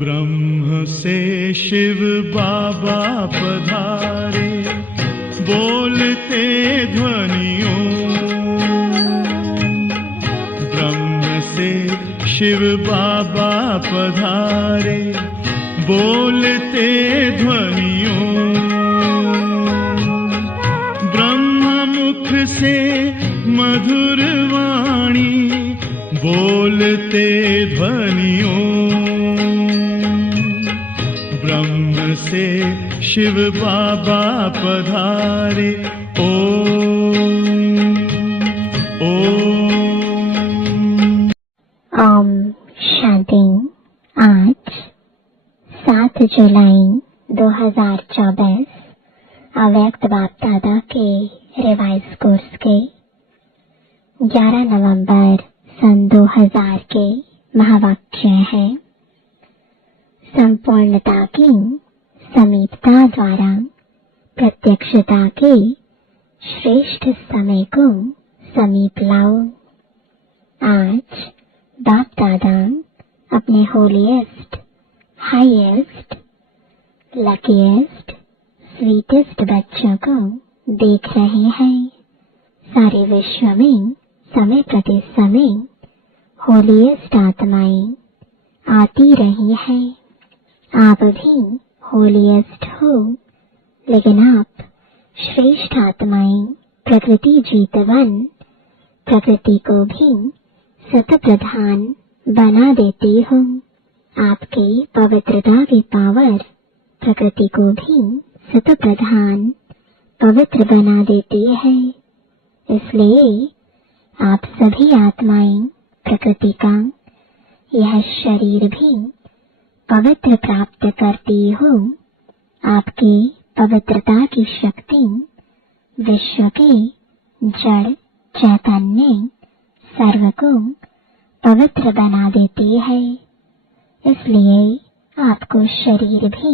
ब्रह्म से शिव बाबा पधारे, बोलते ध्वनियों। ब्रह्म से शिव बाबा पधारे, बोलते ध्वनियों। ब्रह्म मुख से मधुर वाणी, बोलते ध्वनियों। ब्रह्म से शिव बाबा पधारे, ओम शांति। आज 7 जुलाई 2024 अव्यक्त बाप दादा के रिवाइज कोर्स के 11 नवंबर सन 2000 के महावाक्य है। संपूर्णता की समीपता द्वारा प्रत्यक्षता के श्रेष्ठ समय को समीप लाओ। आज बाप दादा अपने होलीएस्ट, हाईएस्ट, लकीएस्ट, स्वीटेस्ट बच्चों को देख रहे हैं। सारे विश्व में समय प्रति समय होलीएस्ट आत्माएं आती रही हैं। आप भी होलीएस्ट हो, लेकिन आप श्रेष्ठ आत्माएं प्रकृति जीतवन, प्रकृति को भी सत प्रधान बना देती हो। आपकी पवित्रता की पावर प्रकृति को भी सत प्रधान पवित्र बना देती है। इसलिए आप सभी आत्माएं प्रकृति का यह शरीर भी पवित्र प्राप्त करती हो। आपकी पवित्रता की शक्ति विश्व के जड़ चैतन्य सर्व को पवित्र बना देती है। इसलिए आपको शरीर भी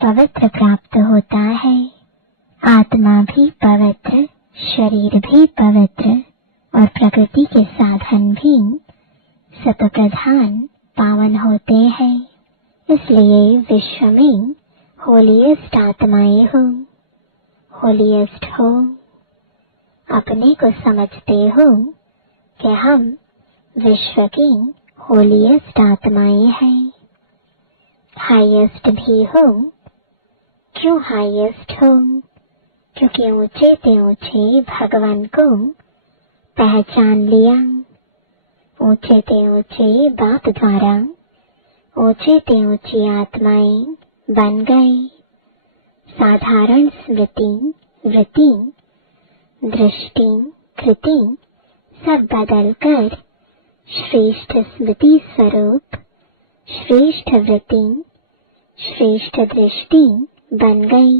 पवित्र प्राप्त होता है। आत्मा भी पवित्र, शरीर भी पवित्र और प्रकृति के साधन भी सतप्रधान पावन होते हैं। इसलिए विश्व में होलीएस्ट आत्माएं हो, होलीएस्ट हो। अपने को समझते हो कि हम विश्व की होलीएस्ट आत्माएं हैं। हाईएस्ट भी हो। क्यों हाईएस्ट हो? क्योंकि ऊंचे से ऊंचे भगवान को पहचान लिया। ऊंचे से ऊंचे बाप द्वारा ऊंचे से ऊंची आत्माएं बन गए। साधारण स्मृति, वृत्ति, दृष्टि, कृति सब बदलकर श्रेष्ठ स्मृति स्वरूप, श्रेष्ठ वृत्ति, श्रेष्ठ दृष्टि बन गई।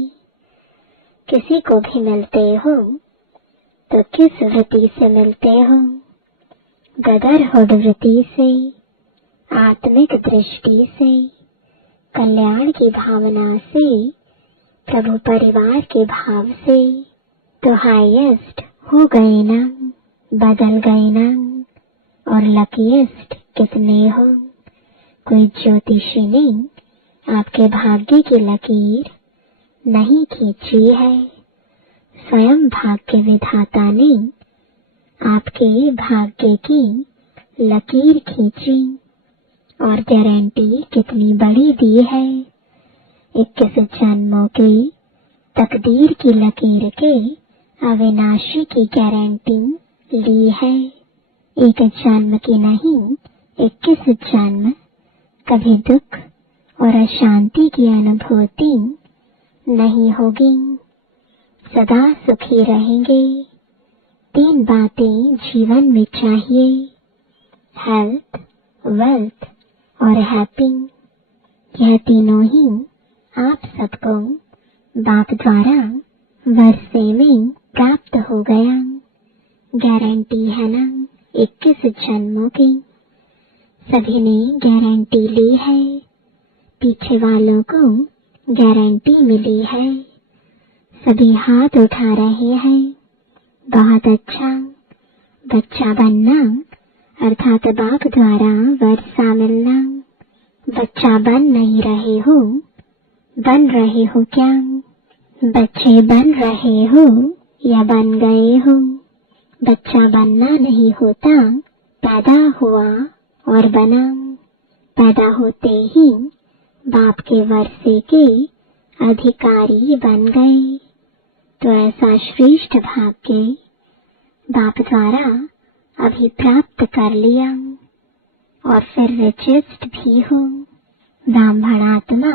किसी को भी मिलते हो तो किस वृत्ति से मिलते हो? ब्रदरहुड वृत्ति से, आत्मिक दृष्टि से, कल्याण की भावना से, प्रभु परिवार के भाव से। तो हाईएस्ट हो गए ना, बदल गए ना। और लकीएस्ट कितने हो? कोई ज्योतिषी ने आपके भाग्य की लकीर नहीं खींची है। स्वयं भाग्य विधाता ने आपके भाग्य की लकीर खींची और गारंटी कितनी बड़ी दी है। 21 जन्मों के तकदीर की लकीर के अविनाशी की गारंटी ली है। एक जन्म की नहीं, 21 जन्म। कभी दुख और अशांति की अनुभूति नहीं होगी। सदा सुखी रहेंगे। 3 बातें जीवन में चाहिए, हेल्थ, वेल्थ और हैप्पी। यह तीनों ही आप सबको बाप द्वारा वर्षे में प्राप्त हो गया। गारंटी है ना 21 जन्मों की। सभी ने गारंटी ली है, पीछे वालों को गारंटी मिली है। सभी हाथ उठा रहे हैं। बहुत अच्छा। बच्चा बनना अर्थात बाप द्वारा वर्षा मिलना। बच्चा बन नहीं रहे हो, बन रहे हो क्या? बच्चे बन रहे हो या बन गए हो? बच्चा बनना नहीं होता, पैदा हुआ और बना। पैदा होते ही बाप के वर्षे के अधिकारी बन गए। तो ऐसा श्रेष्ठ भाग्य बाप द्वारा अभी प्राप्त कर लिया और फिर रिचिस्ट भी हो। ब्राह्मण आत्मा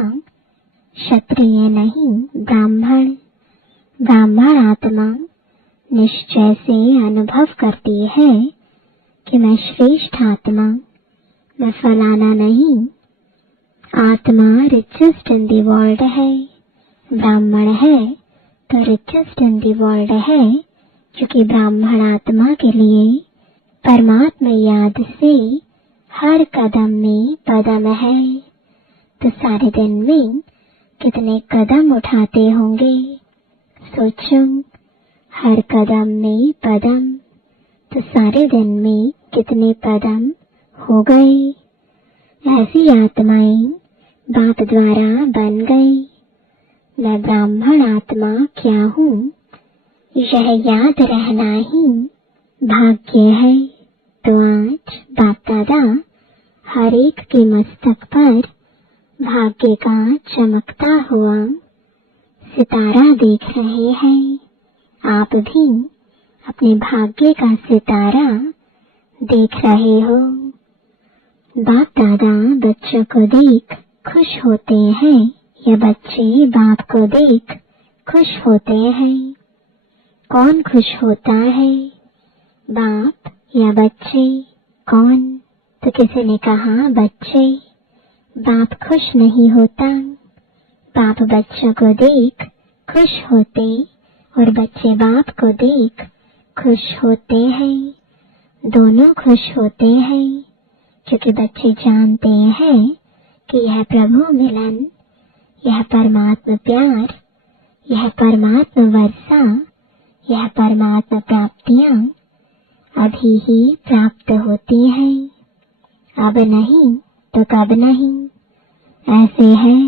क्षत्रिय नहीं, ब्राह्मण। ब्राह्मण आत्मा निश्चय से अनुभव करती है कि मैं श्रेष्ठ आत्मा, मैं फलाना नहीं। आत्मा रिचेस्ट इन दी वर्ल्ड है। ब्राह्मण है तो रिचेस्ट इन दी वर्ल्ड है, क्योंकि ब्राह्मण आत्मा के लिए परमात्मा याद से हर कदम में पदम है। तो सारे दिन में कितने कदम उठाते होंगे? सोचो, हर कदम में पदम। तो सारे दिन में कितने कदम हो गए? ऐसी आत्माएं बाप द्वारा बन गई। मैं ब्राह्मण आत्मा क्या हूँ, यह याद रहना ही भाग्य है। तो आज बाप दादा हर एक के मस्तक पर भाग्य का चमकता हुआ सितारा देख रहे हैं। आप भी अपने भाग्य का सितारा देख रहे हो। बाप दादा बच्चों को देख खुश होते हैं या बच्चे बाप को देख खुश होते हैं? कौन खुश होता है, बाप या बच्चे? कौन? तो किसी ने कहा बच्चे। बाप खुश नहीं होता। बाप बच्चों को देख खुश होते और बच्चे बाप को देख खुश होते हैं। दोनों खुश होते हैं, क्योंकि बच्चे जानते हैं कि यह प्रभु मिलन, यह परमात्मा प्यार, यह परमात्मा वर्षा, यह परमात्मा प्राप्तियां अभी ही प्राप्त होती हैं। अब नहीं तो कब नहीं, ऐसे है।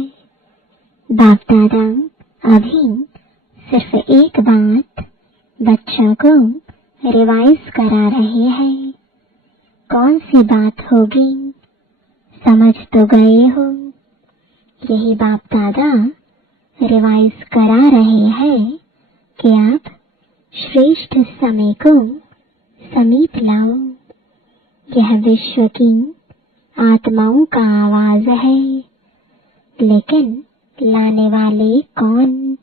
बाप दादा अभी सिर्फ एक बात बच्चों को रिवाइज करा रहे हैं। कौन सी बात होगी? समझ तो गए हो। यही बाप दादा रिवाइज करा रहे हैं कि आप श्रेष्ठ समय को समीप लाओ। यह विश्व की आत्माओं का आवाज है, लेकिन लाने वाले कौन?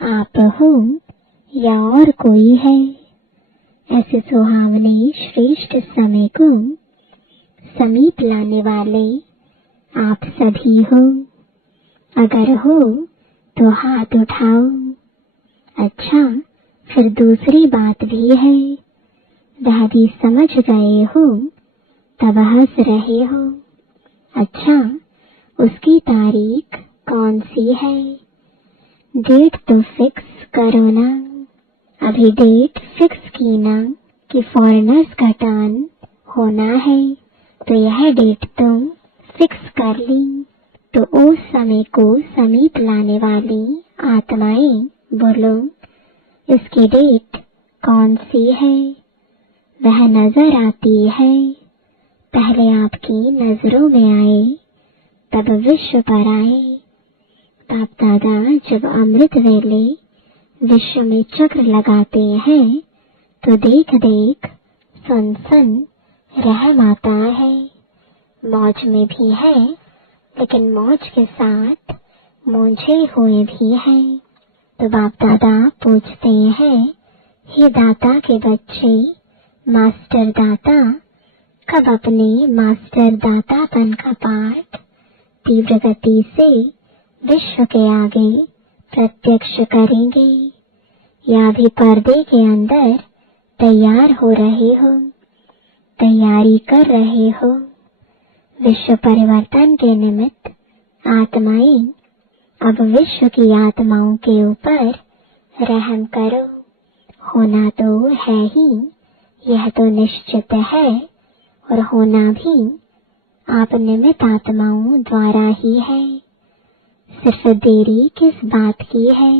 आप हो या और कोई है? ऐसे सुहावने श्रेष्ठ समय को समीप लाने वाले आप सभी हो। अगर हो तो हाथ उठाओ। अच्छा, फिर दूसरी बात भी है। वह भी समझ गए हो तब हंस रहे हो। अच्छा, उसकी तारीख कौन सी है? डेट तो फिक्स करो ना। अभी डेट फिक्स की ना कि फॉरेनर्स का टर्न होना है, तो यह डेट तुम फिक्स कर ली। तो उस समय को समीप लाने वाली आत्माएं बोलो, इसकी डेट कौन सी है? वह नजर आती है। पहले आपकी नजरों में आए, तब विश्व पर आए। बाप दादा जब अमृत वेले विश्व में चक्र लगाते हैं, तो देख देख सुन सुन रहम आता है। मौज में भी है, लेकिन मौज के साथ मूंझे हुए भी हैं। तो बाप दादा पूछते हैं, हे दाता के बच्चे, मास्टर दाता कब अपने मास्टर दातापन का पाठ तीव्र गति से विश्व के आगे प्रत्यक्ष करेंगे? या भी पर्दे के अंदर तैयार हो रहे हो, तैयारी कर रहे हो। विश्व परिवर्तन के निमित्त आत्माएं अब विश्व की आत्माओं के ऊपर रहम करो। होना तो है ही, यह तो निश्चित है, और होना भी आप निमित्त आत्माओं द्वारा ही है। सिर्फ देरी किस बात की है?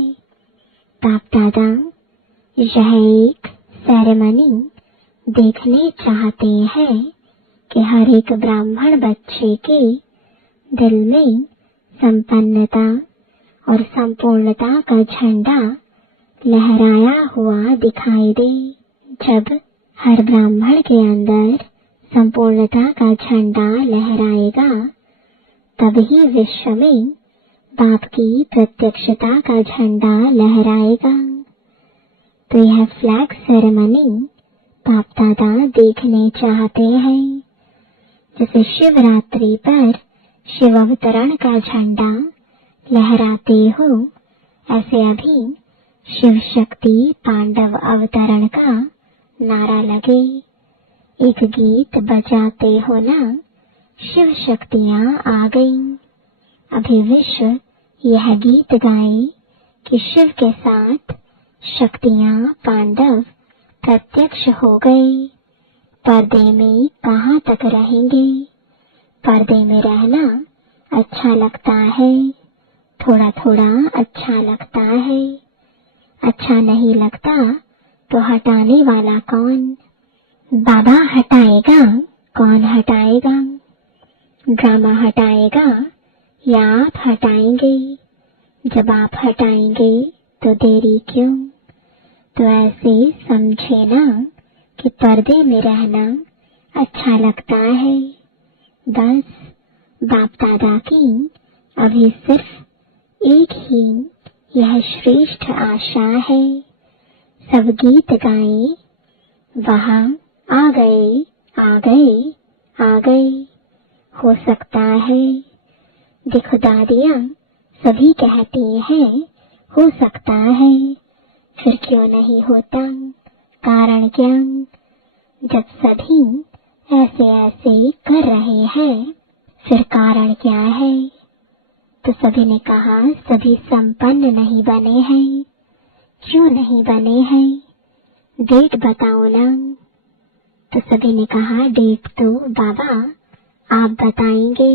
बाप दादा यह एक सेरेमनी देखने चाहते हैं कि हर एक ब्राह्मण बच्चे के दिल में संपन्नता और संपूर्णता का झंडा लहराया हुआ दिखाई दे। जब हर ब्राह्मण के अंदर संपूर्णता का झंडा लहराएगा, तभी विश्व में बाप की प्रत्यक्षता का झंडा लहराएगा। तो यह फ्लैग सेरेमनी बाप दादा देखने चाहते हैं। जैसे शिवरात्रि पर शिव अवतरण का झंडा लहराते हो, ऐसे अभी शिव शक्ति पांडव अवतरण का नारा लगे। एक गीत बजाते हो ना, शिव शक्तियां आ गई। अभी विश्व यह गीत गाए कि शिव के साथ शक्तियां पांडव प्रत्यक्ष हो गए। पर्दे में कहाँ तक रहेंगे? पर्दे में रहना अच्छा लगता है, थोड़ा थोड़ा अच्छा लगता है। अच्छा नहीं लगता तो हटाने वाला कौन? बाबा हटाएगा, कौन हटाएगा? ड्रामा हटाएगा या आप हटाएंगे? जब आप हटाएंगे तो देरी क्यों? तो ऐसे समझे ना कि पर्दे में रहना अच्छा लगता है। बस बाप दादा की अभी सिर्फ एक ही यह श्रेष्ठ आशा है। सब गीत गाए, वहाँ आ गए, आ गए, आ गए। हो सकता है देखो दादियाँ सभी कहती हैं हो सकता है, फिर क्यों नहीं होता? कारण क्या? जब सभी ऐसे ऐसे कर रहे हैं, फिर कारण क्या है? तो सभी ने कहा सभी संपन्न नहीं बने हैं। क्यों नहीं बने हैं? डेट बताओ ना। तो सभी ने कहा डेट तो बाबा आप बताएंगे।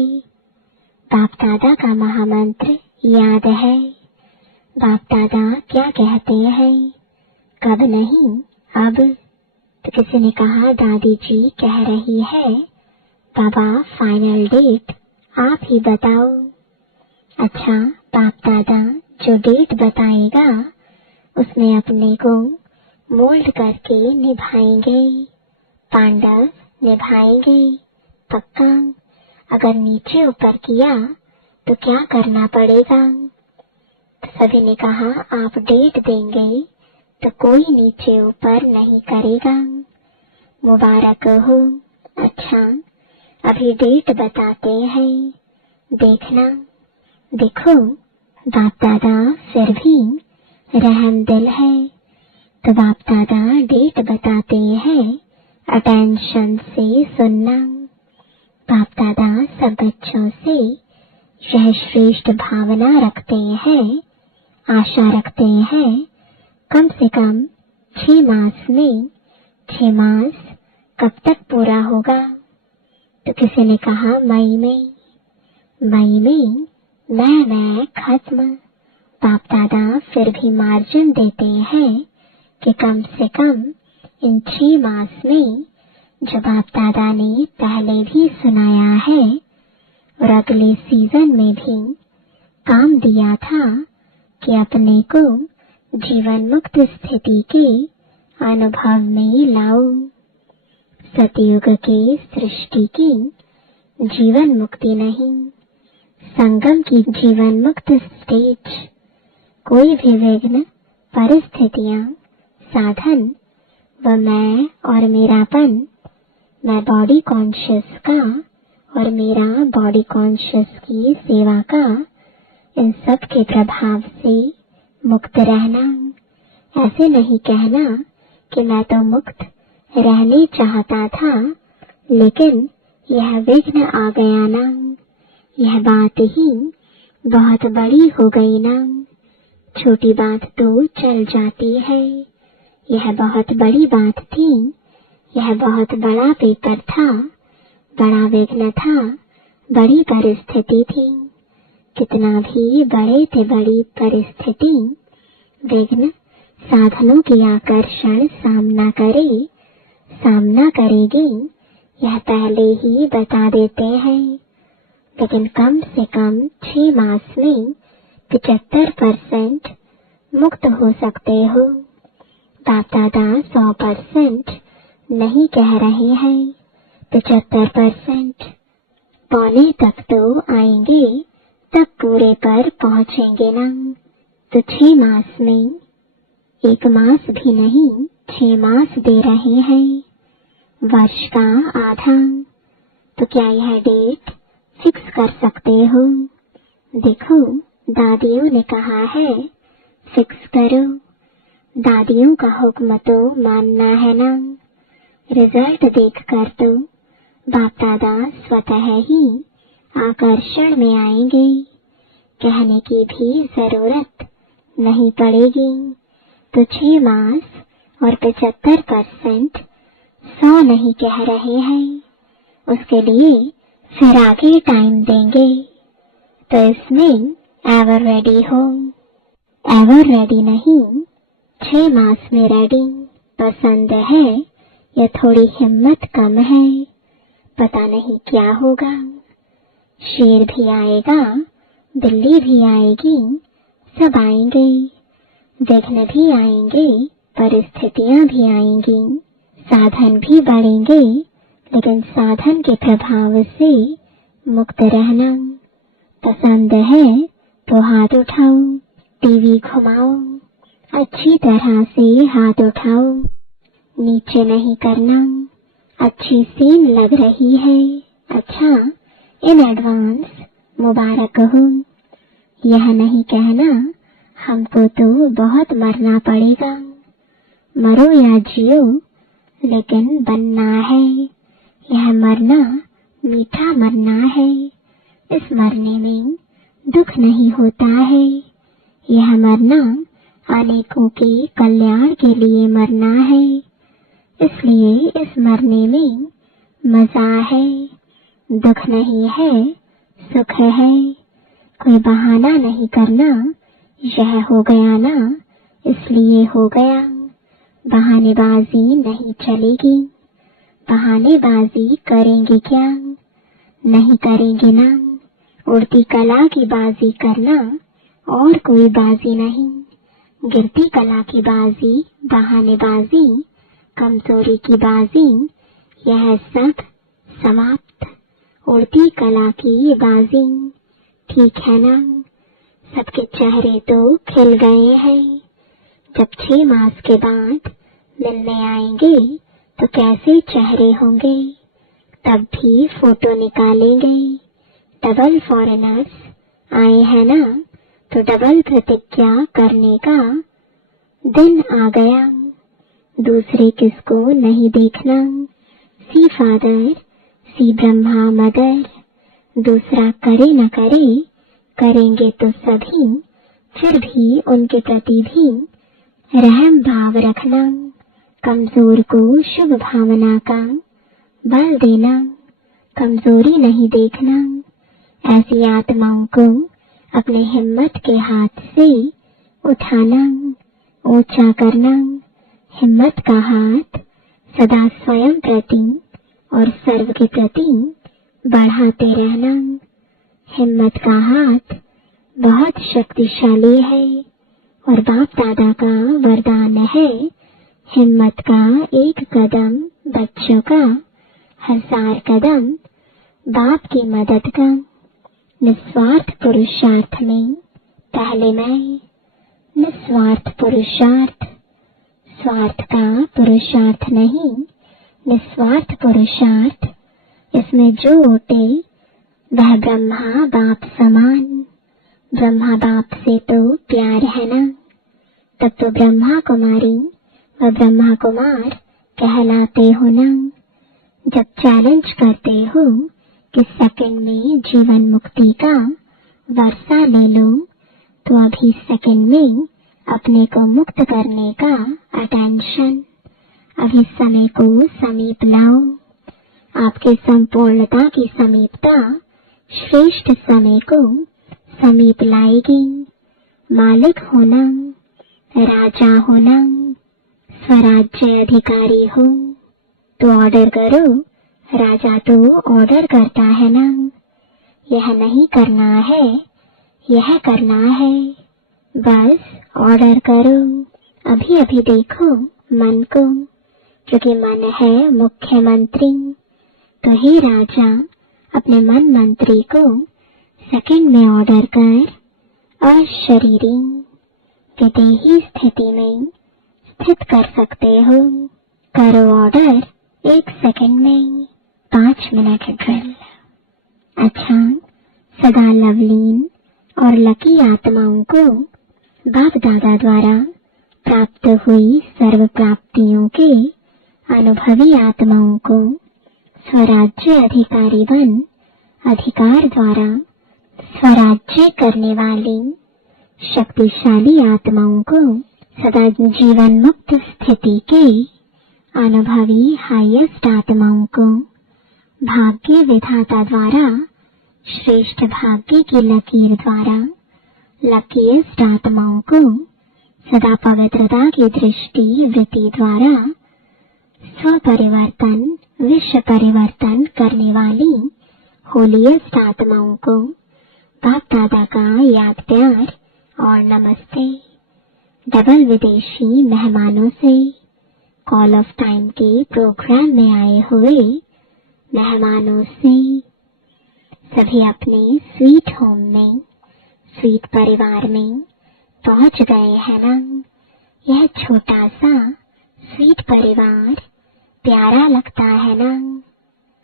बाप दादा का महामंत्र याद है। बाप दादा क्या कहते हैं? कब नहीं, अब। तो किसी ने कहा दादी जी कह रही है बाबा फाइनल डेट आप ही बताओ। अच्छा, बाप दादा जो डेट बताएगा उसमें अपने को मोल्ड करके निभाएंगे। पांडव निभाएंगे पक्का। अगर नीचे ऊपर किया तो क्या करना पड़ेगा? तो सभी ने कहा आप डेट देंगे तो कोई नीचे ऊपर नहीं करेगा। मुबारक हो। अच्छा, अभी डेट बताते हैं, देखना। देखो बाप दादा फिर भी रहम दिल है। तो बाप दादा डेट बताते हैं, अटेंशन से सुनना। बाप दादा सब बच्चों से यह श्रेष्ठ भावना रखते हैं, आशा रखते हैं कम से कम 6 मास में। 6 मास कब तक पूरा होगा? तो किसी ने कहा मई में। मई में मैं खत्म। बाप दादा फिर भी मार्जिन देते हैं कि कम से कम इन 6 मास में जो बाप दादा ने पहले भी सुनाया है और अगले सीजन में भी काम दिया था कि अपने को जीवन मुक्त स्थिति के अनुभव में लाओ। सतयुग के सृष्टि की जीवन मुक्ति नहीं, संगम की जीवन मुक्त स्टेज। कोई भी विघ्न, परिस्थितियां, साधन व मैं और मेरापन, मैं बॉडी कॉन्शियस का और मेरा बॉडी कॉन्शियस की सेवा का, इन सब के प्रभाव से मुक्त रहना। ऐसे नहीं कहना कि मैं तो मुक्त रहने चाहता था, लेकिन यह विघ्न आ गया ना। यह बात ही बहुत बड़ी हो गई ना। छोटी बात तो चल जाती है, यह बहुत बड़ी बात थी। यह बहुत बड़ा पेपर था, बड़ा विघ्न था, बड़ी परिस्थिति थी। कितना भी बड़े थे बड़ी परिस्थिति, विघ्न साधनों की आकर्षण सामना करेगी, यह पहले ही बता देते हैं। लेकिन कम से कम 6 मास में 75% मुक्त हो सकते हो। बाप दादा 100% नहीं कह रहे हैं, 75%। पौने तक तो आएंगे, तब पूरे पर पहुंचेंगे ना। तो 6 मास में 1 मास भी नहीं, 6 मास दे रहे हैं, वर्ष का आधा। तो क्या यह डेट फिक्स कर सकते हो? देखो, दादियों ने कहा है फिक्स करो। दादियों का हुक्म तो मानना है ना। रिजल्ट देखकर तो बाप दादा स्वतः ही आकर्षण में आएंगे, कहने की भी जरूरत नहीं पड़ेगी। तो 6 मास और 75% 100 नहीं कह रहे हैं, उसके लिए फिर आगे टाइम देंगे। तो इसमें एवर रेडी हो। एवर रेडी नहीं, 6 मास में रेडी। पसंद है या थोड़ी हिम्मत कम है, पता नहीं क्या होगा। शेर भी आएगा, बिल्ली भी आएगी, सब आएंगे। विघ्न भी आएंगे, परिस्थितियां भी आएंगी, साधन भी बढ़ेंगे, लेकिन साधन के प्रभाव से मुक्त रहना। पसंद है तो हाथ उठाओ, टीवी घुमाओ, अच्छी तरह से हाथ उठाओ, नीचे नहीं करना। अच्छी सीन लग रही है, अच्छा, इन एडवांस मुबारक हो। यह नहीं कहना हमको तो बहुत मरना पड़ेगा। मरो या जियो, लेकिन बनना है। यह मरना मीठा मरना है। इस मरने में दुख नहीं होता है। यह मरना अनेकों के कल्याण के लिए मरना है, इसलिए इस मरने में मजा है। दुख नहीं है, सुख है। कोई बहाना नहीं करना, यह हो गया ना इसलिए हो गया। बहानेबाजी नहीं चलेगी। बहानेबाजी करेंगे क्या? नहीं करेंगे ना। उड़ती कला की बाजी करना और कोई बाजी नहीं। गिरती कला की बाजी, बहानेबाजी, कमजोरी की बाजी, यह सब समाप्त। उड़ती कला की बाजी, ठीक है ना? सबके चेहरे तो खिल गए हैं। जब 6 मास के बाद मिलने आएंगे तो कैसे चेहरे होंगे, तब भी फोटो निकालेंगे। डबल फॉरेनर्स आए हैं ना, तो डबल प्रतिज्ञा करने का दिन आ गया। दूसरे किसको नहीं देखना। सी फादर, सी ब्रह्मा मदर। दूसरा करे न करे, करेंगे तो सभी, फिर भी उनके प्रति भी रहम भाव रखना। कमजोर को शुभ भावना का बल देना, कमजोरी नहीं देखना। ऐसी आत्माओं को अपने हिम्मत के हाथ से उठाना, ऊंचा करना। हिम्मत का हाथ सदा स्वयं प्रति और सर्व के प्रति बढ़ाते रहना। हिम्मत का हाथ बहुत शक्तिशाली है और बाप दादा का वरदान है। हिम्मत का एक कदम बच्चों का, 1000 कदम बाप की मदद का। निस्वार्थ पुरुषार्थ में पहले मैं। निस्वार्थ पुरुषार्थ, स्वार्थ का पुरुषार्थ नहीं, निस्वार्थ पुरुषार्थ। इसमें जो उठे वह ब्रह्मा बाप समान। ब्रह्मा बाप से तो प्यार है ना। तब तो ब्रह्मा कुमारी व ब्रह्मा कुमार कहलाते हो ना। जब चैलेंज करते हो कि सेकंड में जीवन मुक्ति का वर्षा ले लो, तो अभी सेकंड में अपने को मुक्त करने का अटेंशन, अभी समय को समीप लाओ। आपके संपूर्णता की समीपता श्रेष्ठ समय को समीप लाएगी। मालिक होना, राजा होना, स्वराज्य अधिकारी हो तो ऑर्डर करो। राजा तो ऑर्डर करता है ना, यह नहीं करना है, यह करना है, बस ऑर्डर करो। अभी अभी देखो मन को, क्योंकि मन है मुख्यमंत्री। तो हे राजा, अपने मन मंत्री को सेकंड में ऑर्डर कर अशरीरी विदेही स्थिति में स्थित कर सकते हो। करो ऑर्डर 1 सेकंड में 5 मिनट ड्रिल। अच्छा, सदा लवलीन और लकी आत्माओं को बाप दादा द्वारा प्राप्त हुई सर्व प्राप्तियों के अनुभवी आत्माओं को स्वराज्य अधिकारी बन अधिकार द्वारा स्वराज्य करने वाली शक्तिशाली आत्माओं को सदा जीवन मुक्त स्थिति के अनुभवी हाईएस्ट आत्माओं को भाग्य विधाता द्वारा श्रेष्ठ भाग्य की लकीर द्वारा लकीएस्ट आत्माओं को सदा पवित्रता की दृष्टि वृत्ति द्वारा स्वपरिवर्तन विश्व परिवर्तन करने वाली होलीएस्ट आत्माओं को बाप दादा का याद प्यार और नमस्ते। डबल विदेशी मेहमानों से कॉल ऑफ टाइम के प्रोग्राम में आए हुए मेहमानों से सभी अपने स्वीट होम में, स्वीट परिवार में पहुंच गए हैं ना। यह छोटा सा स्वीट परिवार प्यारा लगता है ना,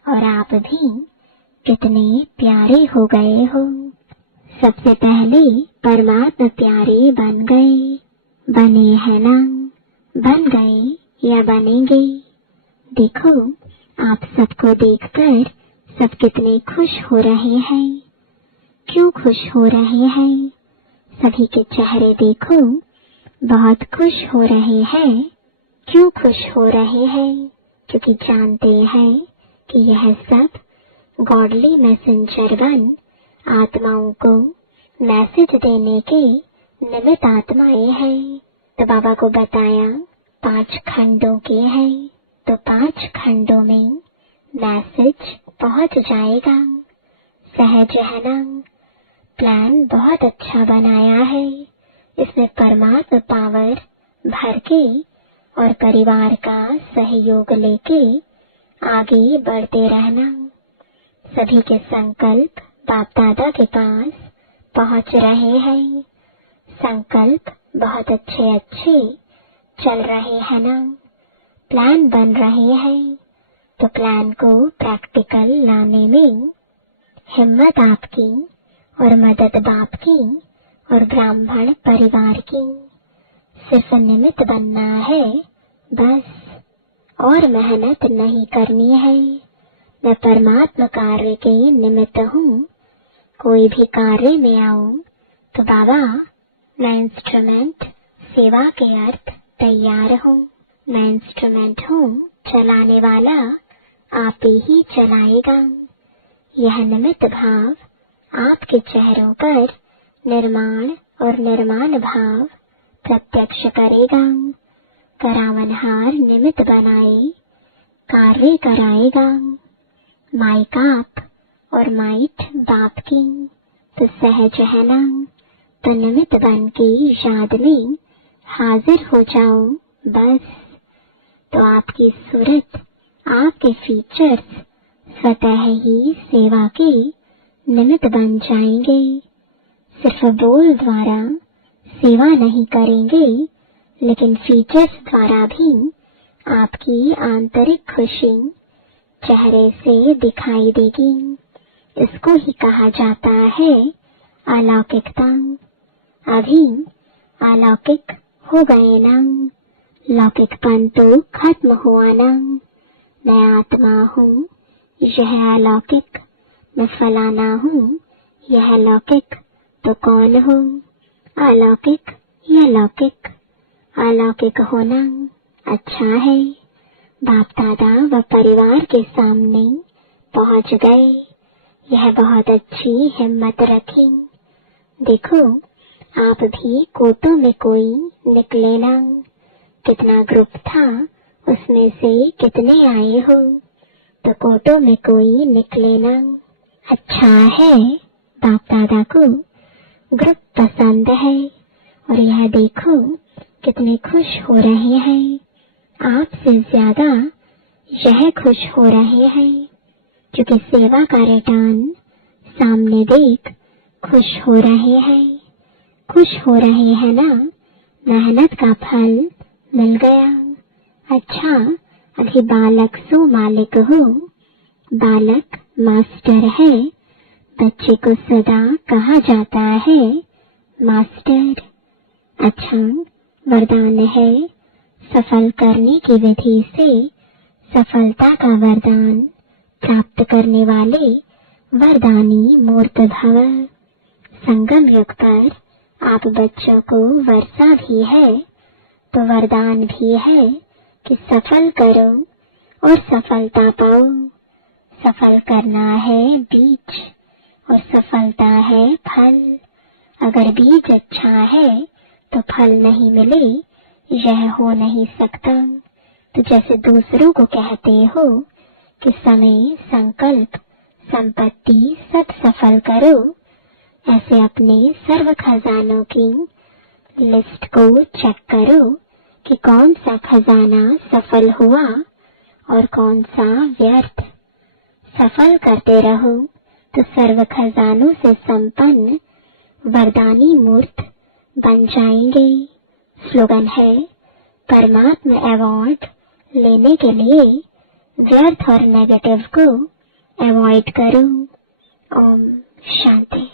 और आप भी कितने प्यारे हो गए हो। सबसे पहले परमात्मा प्यारे बन गए, बने हैं ना, बन गए या बनेंगे। देखो, आप सबको देखकर सब कितने खुश हो रहे हैं। क्यों खुश हो रहे हैं? सभी के चेहरे देखो, बहुत खुश हो रहे हैं। क्यों खुश हो रहे हैं? क्योंकि जानते हैं कि यह सब गॉडली मैसेंजर बन आत्माओं को मैसेज देने के निमित्त आत्माएं हैं। तो बाबा को बताया 5 खंडों के हैं, तो 5 खंडों में मैसेज पहुंच जाएगा। सहज है ना? प्लान बहुत अच्छा बनाया है। इसमें परमात्मा पावर भर के और परिवार का सहयोग लेके आगे बढ़ते रहना। सभी के संकल्प बाप दादा के पास पहुंच रहे हैं। संकल्प बहुत अच्छे अच्छे चल रहे हैं ना, प्लान बन रहे हैं। तो प्लान को प्रैक्टिकल लाने में हिम्मत आपकी और मदद बाप की और ब्राह्मण परिवार की। सिर्फ निमित्त बनना है बस, और मेहनत नहीं करनी है। मैं परमात्मा कार्य के निमित्त हूँ। कोई भी कार्य में आऊं तो बाबा, मैं इंस्ट्रूमेंट सेवा के अर्थ तैयार हूँ। मैं इंस्ट्रूमेंट हूँ, चलाने वाला आप ही चलाएगा। यह निमित्त भाव आपके चेहरों पर निर्माण और निर्माण भाव प्रत्यक्ष करेगा। करावनहार निमित्त बनाए कार्य कराएगा। माइक आप और माइट बाप की। तो सहज है ना? तो निमित्त बन के याद में हाजिर हो जाओ बस। तो आपकी सूरत, आपके फीचर्स स्वतः ही सेवा के निमित्त बन जाएंगे। सिर्फ बोल द्वारा सेवा नहीं करेंगे, लेकिन फीचर्स द्वारा भी आपकी आंतरिक खुशी चेहरे से दिखाई देगी। इसको ही कहा जाता है अलौकिकता। अभी अलौकिक हो गए ना, लौकिकपन तो खत्म हुआ ना। मैं आत्मा हूँ, यह अलौकिक, मैं फलाना हूँ, यह लौकिक, तो कौन हूँ? अलौकिक या लौकिक? अलौकिक होना अच्छा है। बाप दादा व परिवार के सामने पहुँच गए। यह बहुत अच्छी हिम्मत रखी। देखो, आप भी कोटों में कोई निकले ना। कितना ग्रुप था, उसमें से कितने आए हो? तो कोटों में कोई निकले ना। अच्छा है, बाप दादा को ग्रुप पसंद है। और यह देखो कितने खुश हो रहे हैं। आपसे ज्यादा यह खुश हो रहे हैं, क्योंकि सेवा का रिटर्न सामने देख खुश हो रहे हैं। खुश हो रहे हैं ना, मेहनत का फल मिल गया। अच्छा, अभी बालक सो मालिक हो। बालक मास्टर है, बच्चे को सदा कहा जाता है मास्टर। अच्छा, वरदान है सफल करने की विधि से सफलता का वरदान प्राप्त करने वाले वरदानी मूर्त भव। संगम युग पर आप बच्चों को वर्षा भी है तो वरदान भी है कि सफल करो और सफलता पाओ। सफल करना है बीज और सफलता है फल। अगर बीज अच्छा है तो फल नहीं मिले, यह हो नहीं सकता। तो जैसे दूसरों को कहते हो कि समय, संकल्प, संपत्ति सब सफल करो, ऐसे अपने सर्व खजानों की लिस्ट को चेक करो कि कौन सा खजाना सफल हुआ और कौन सा व्यर्थ। सफल करते रहो तो सर्व खजानों से संपन्न वरदानी मूर्त बन जाएंगे। स्लोगन है, परमात्मा अवार्ड लेने के लिए व्यर्थ और नेगेटिव को अवॉइड करो। ओम शांति।